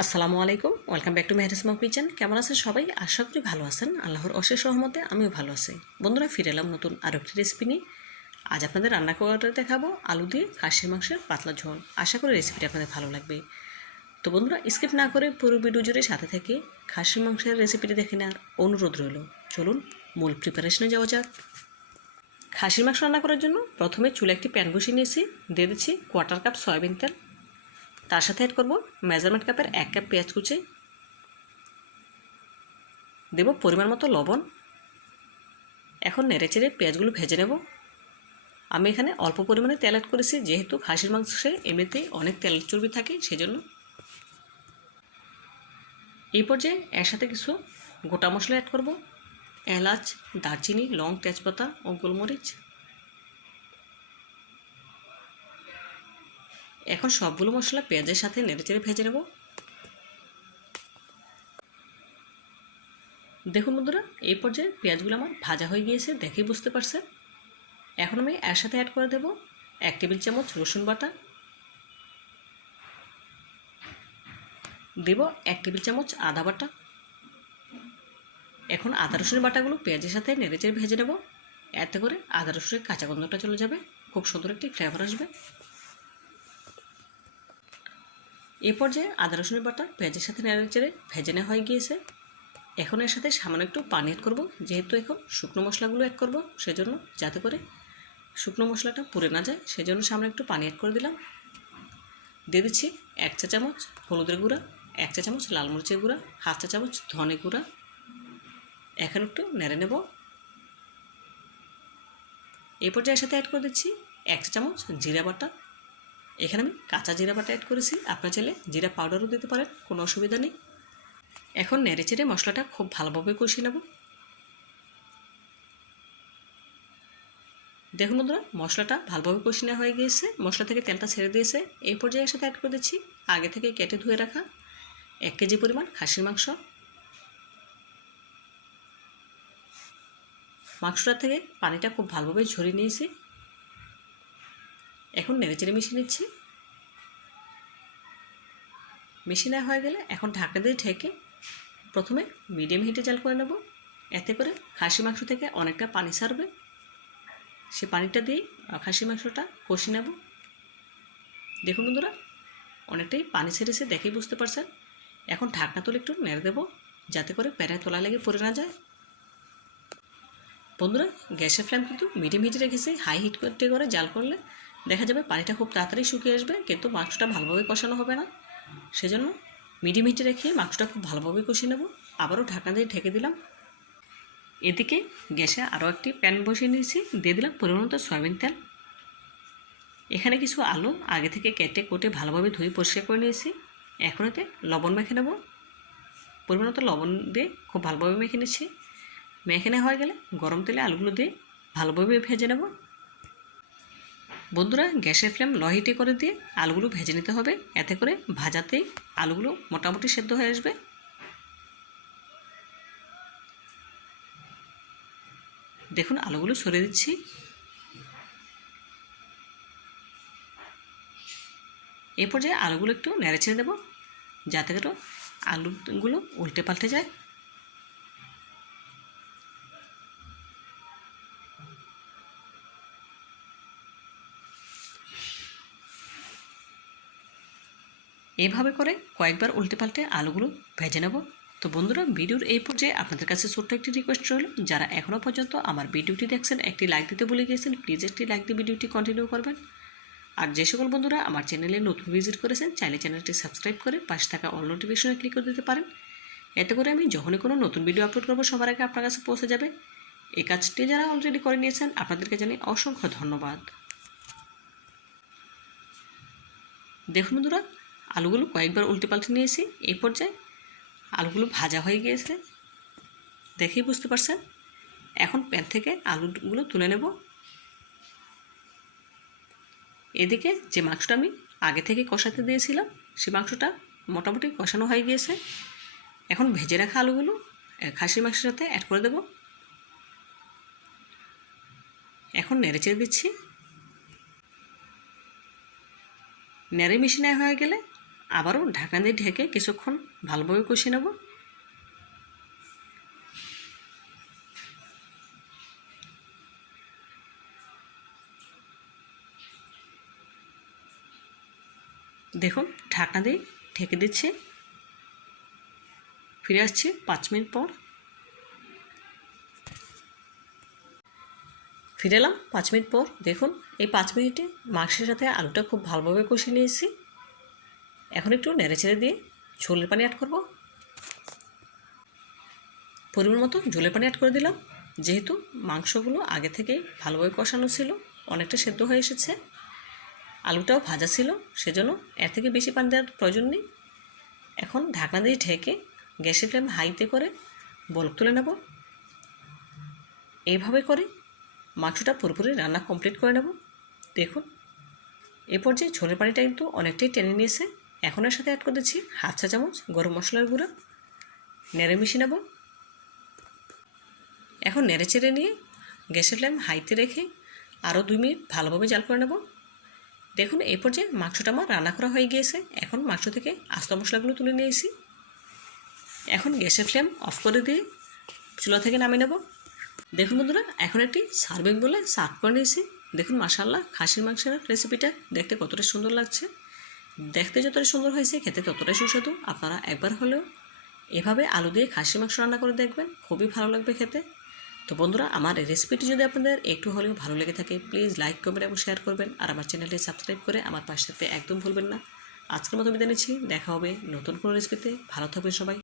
আসসালামু আলাইকুম, welcome back to Mehrisma kitchen. কেমন আছেন সবাই? আশা করি ভালো আছেন। আল্লাহর অশেষ সহমতে আমিও ভালো আছি। বন্ধুরা, ফিরে এলাম নতুন আরও একটি রেসিপি নিয়ে। আজ আপনাদের রান্না করে দেখাবো, আলু দিয়ে খাসির মাংসের পাতলা ঝোল। আশা করি রেসিপিটা আপনাদের ভালো লাগবে। তো বন্ধুরা স্কিপ না করে পুরো ভিডিও জুড়ে সাথে থেকে খাসির মাংসের রেসিপিটি দেখে নেওয়ার অনুরোধ রইল। চলুন মূল প্রিপারেশনে যাওয়া যাক। খাসির মাংস রান্না করার জন্য প্রথমে চুলে একটি প্যান বসিয়ে নিয়েছি। দিয়ে দিচ্ছি কোয়ার্টার কাপ সয়াবিন তেল। তার সাথে অ্যাড করব মেজারমেন্ট কাপের এক কাপ পেঁয়াজ কুচি। দেব পরিমাণ মতো লবণ। এখন নেড়ে চেড়ে পেঁয়াজগুলো ভেজে নেব। আমি এখানে অল্প পরিমাণে তেল অ্যাড করেছি, যেহেতু খাসির মাংসে এমনিতেই অনেক তেল চর্বি থাকে সেজন্য। এই পর্যায়ে এর সাথে কিছু গোটা মশলা অ্যাড করব। এলাচ, দারচিনি, লং তেজপাতা ও গোলমরিচ। এখন সবগুলো মশলা পেঁয়াজের সাথে নেড়েচেড়ে ভেজে নেব। দেখুন বন্ধুরা, এই পর্যায়ে পেঁয়াজগুলো আমার ভাজা হয়ে গিয়েছে, দেখেই বুঝতে পারছে এখন আমি এর সাথে অ্যাড করে দেব এক টেবিল চামচ রসুন বাটা। দেব এক টেবিল চামচ আদা বাটা। এখন আদা রসুনের বাটাগুলো পেঁয়াজের সাথে নেড়েচেড়ে ভেজে নেব। এতে করে আদা রসুনের কাঁচা গন্ধটা চলে যাবে, খুব সুন্দর একটি ফ্লেভার আসবে। এ পর্যায়ে আদা, রসুনের বাটা পেঁয়াজের সাথে নেড়ে চেড়ে ভেজে নেওয়া হয়ে গিয়েছে। এখন এর সাথে সামান্য একটু পানি অ্যাড করব, যেহেতু এখন শুকনো মশলাগুলো অ্যাড করব, সেজন্য যাতে করে শুকনো মশলাটা পুড়ে না যায়, সেজন্য সামনে একটু পানি অ্যাড করে দিলাম। দিয়ে দিচ্ছি এক চা চামচ হলুদের গুঁড়া, এক চা চামচ লাল মরিচের গুঁড়া, হাফ চা চামচ ধনে গুঁড়া। এখন একটু নেড়ে নেব। এই পর্যায়ের সাথে অ্যাড করে দিচ্ছি এক চা চামচ জিরা বাটা এখানে আমি কাঁচা জিরা বাটা অ্যাড করেছি। আপনার চাইলে জিরা পাউডারও দিতে পারেন, কোনো অসুবিধা নেই। এখন নেড়ে চেড়ে মশলাটা খুব ভালোভাবে কষিয়ে নেব। দেখুন বন্ধুরা, মশলাটা ভালোভাবে কষিয়ে নেওয়া হয়ে গিয়েছে। মশলা থেকে তেলটা ছেড়ে দিয়েছে। এই পর্যায়ে সাথে অ্যাড করে দিচ্ছি আগে থেকে কেটে ধুয়ে রাখা এক কেজি পরিমাণ খাসির মাংস। মাংসটা থেকে পানিটা খুব ভালোভাবে ঝরিয়ে নিয়েছি। এখন নেড়েচেড়ে মিশিয়ে নিচ্ছি। মিশিয়ে হয়ে গেলে এখন ঢাকনা দিয়ে ঢেকে প্রথমে মিডিয়াম হিটে জাল করে নেব। এতে করে খাসি মাংস থেকে অনেকটা পানি সারবে সে পানিটা দিয়েই খাসি মাংসটা কষি নেব। দেখুন বন্ধুরা, অনেকটাই পানি ছেড়েছে দেখেই বুঝতে পারছেন। এখন ঢাকনা তুলে একটু নেড়ে দেবো, যাতে করে প্যারায় তোলা লেগে পড়ে না যায়। বন্ধুরা, গ্যাসের ফ্লেম কিন্তু মিডিয়াম হিটে রেখেছি হাই হিট করতে করে জাল করলে দেখা যাবে পানিটা খুব তাড়াতাড়ি শুকিয়ে আসবে, কিন্তু মাংসটা ভালোভাবে কষানো হবে না। সেজন্য মিডিয়াম হিটে রেখে মাংসটা খুব ভালোভাবে কষিয়ে নেব। আবারও ঢাকনা দিয়ে ঢেকে দিলাম। এদিকে গ্যাসে আরও একটি প্যান বসিয়ে নিয়েছি। দিয়ে দিলাম পরিমাণত সয়াবিন তেল। এখানে কিছু আলু আগে থেকে কেটে কোটে ভালোভাবে ধুয়ে পরিষ্কার করে নিয়েছি। এখন এতে লবণ মেখে নেব। পরিমাণত লবণ দিয়ে খুব ভালোভাবে মেখে নিচ্ছি। মেখে নেওয়া হয়ে গেলে গরম তেলে আলুগুলো দিয়ে ভালোভাবে ভেজে নেব। বন্ধুরা, গ্যাসের ফ্লেম লো হিটে করে দিয়ে আলুগুলো ভেজে নিতে হবে। এতে করে ভাজাতেই আলুগুলো মোটামুটি সেদ্ধ হয়ে আসবে। দেখুন, আলুগুলো সরে দিচ্ছি। এই পর্যায়ে আলুগুলো একটু নেড়ে ছেড়ে দেবো, যাতে করে আলুগুলো উল্টে পাল্টে যায়। এভাবে করে কয়েকবার উল্টে পাল্টে আলুগুলো ভেজে নেব। তো বন্ধুরা, ভিডিওর এই পর্যায়ে আপনাদের কাছে ছোট্ট একটি রিকোয়েস্ট রইল। যারা এখনও পর্যন্ত আমার ভিডিওটি দেখছেন, একটি লাইক দিতে বলে গিয়েছেন প্লিজ একটি লাইক দিয়ে ভিডিওটি কন্টিনিউ করবেন। আর যে সকল বন্ধুরা আমার চ্যানেলে নতুন ভিজিট করেছেন, চাইলে চ্যানেলটি সাবস্ক্রাইব করে পাশে থাকা অল নোটিফিকেশনে ক্লিক করে দিতে পারেন। এতে করে আমি যখনই কোনো নতুন ভিডিও আপলোড করব, সবার আগে আপনার কাছে পৌঁছে যাবে। এই কাজটি যারা অলরেডি করে নিয়েছেন, আপনাদেরকে জানি অসংখ্য ধন্যবাদ। দেখুন বন্ধুরা আলুগুলো কয়েকবার উল্টে পাল্টে নিয়েছি, এই পর্যায়ে আলুগুলো ভাজা হয়ে গিয়েছে। দেখেই বুঝতে পারছেন? এখন প্যান থেকে আলুগুলো তুলে নেব। এদিকে যে মাংসটা আমি আগে থেকে কষাতে দিয়েছিলাম, সে মাংসটা মোটামুটি কষানো হয়ে গিয়েছে। এখন ভেজে রাখা আলুগুলো খাসির মাংসের সাথে অ্যাড করে দেব। এখন নেড়ে চেড়ে দিচ্ছি। নেড়ে মিশিয়ে হয়ে গেলে আবারও ঢাকনা দিয়ে ঢেকে কিছুক্ষণ ভালোভাবে কষিয়ে নেব। দেখুন, ঢাকনা দিয়ে ঢেকে দিচ্ছি। ফিরে আসছি পাঁচ মিনিট পর। ফিরে এলাম পাঁচ মিনিট পর। দেখুন, এই পাঁচ মিনিটে মাংসের সাথে আলুটা খুব ভালোভাবে কষিয়ে নিয়েছি। এখন একটু নেড়ে ছেড়ে দিয়ে ঝোলের পানি অ্যাড করব। পরিমাণ মতো ঝোলের পানি অ্যাড করে দিলাম। যেহেতু মাংসগুলো আগে থেকেই ভালোভাবে কষানো ছিল, অনেকটা সেদ্ধ হয়ে এসেছে। আলুটাও ভাজা ছিল, সেজন্য এর থেকে বেশি পানি দেওয়ার প্রয়োজন নেই। এখন ঢাকনা দিয়ে ঢেকে গ্যাসের ফ্লেম হাইতে করে বলক তুলে নেব। এইভাবে করে মাংসটা পুরোপুরি রান্না কমপ্লিট করে নেব। দেখুন, এ পর্যায়ে ঝোলের পানিটা কিন্তু অনেকটাই টেনে নিয়েছে। এখন এর সাথে অ্যাড করে দিচ্ছি হাফ চা চামচ গরম মশলার গুঁড়ো, নেড়ে মিশিয়ে নেব। এখন নেড়ে চেড়ে নিয়ে গ্যাসের ফ্লেম হাইতে রেখে আরও দুই মিনিট ভালোভাবে জাল করে নেব। দেখুন এই পর্যায়ে মাংসটা আমার রান্না করা হয়ে গিয়েছে। এখন মাংস থেকে আস্ত মশলাগুলো তুলে নিয়েছি। এখন গ্যাসের ফ্লেম অফ করে দিয়ে চুলা থেকে নামিয়ে নেব। দেখুন বন্ধুরা, এখন একটি সার্ভিং বলে সার্ভ করে নিয়েছি। দেখুন মাসাল্লাহ খাসির মাংসের রেসিপিটা দেখতে কতটা সুন্দর লাগছে। দেখতে যতটাই সুন্দর হয়েছে, খেতে ততটাই সুস্বাদু। আপনারা একবার হলেও এভাবে আলু দিয়ে খাসি মাংস রান্না করে দেখবেন, খুবই ভালো লাগবে খেতে। তো বন্ধুরা, আমার রেসিপিটি যদি আপনাদের একটু হলেও ভালো লেগে থাকে প্লিজ লাইক করবেন এবং শেয়ার করবেন। আর আমার চ্যানেলটি সাবস্ক্রাইব করে আমার পাশ থাকতে একদম ভুলবেন না। আজকের মতো বিদায় নিচ্ছি। দেখা হবে নতুন কোনো রেসিপিতে ভালো থাকবেন সবাই।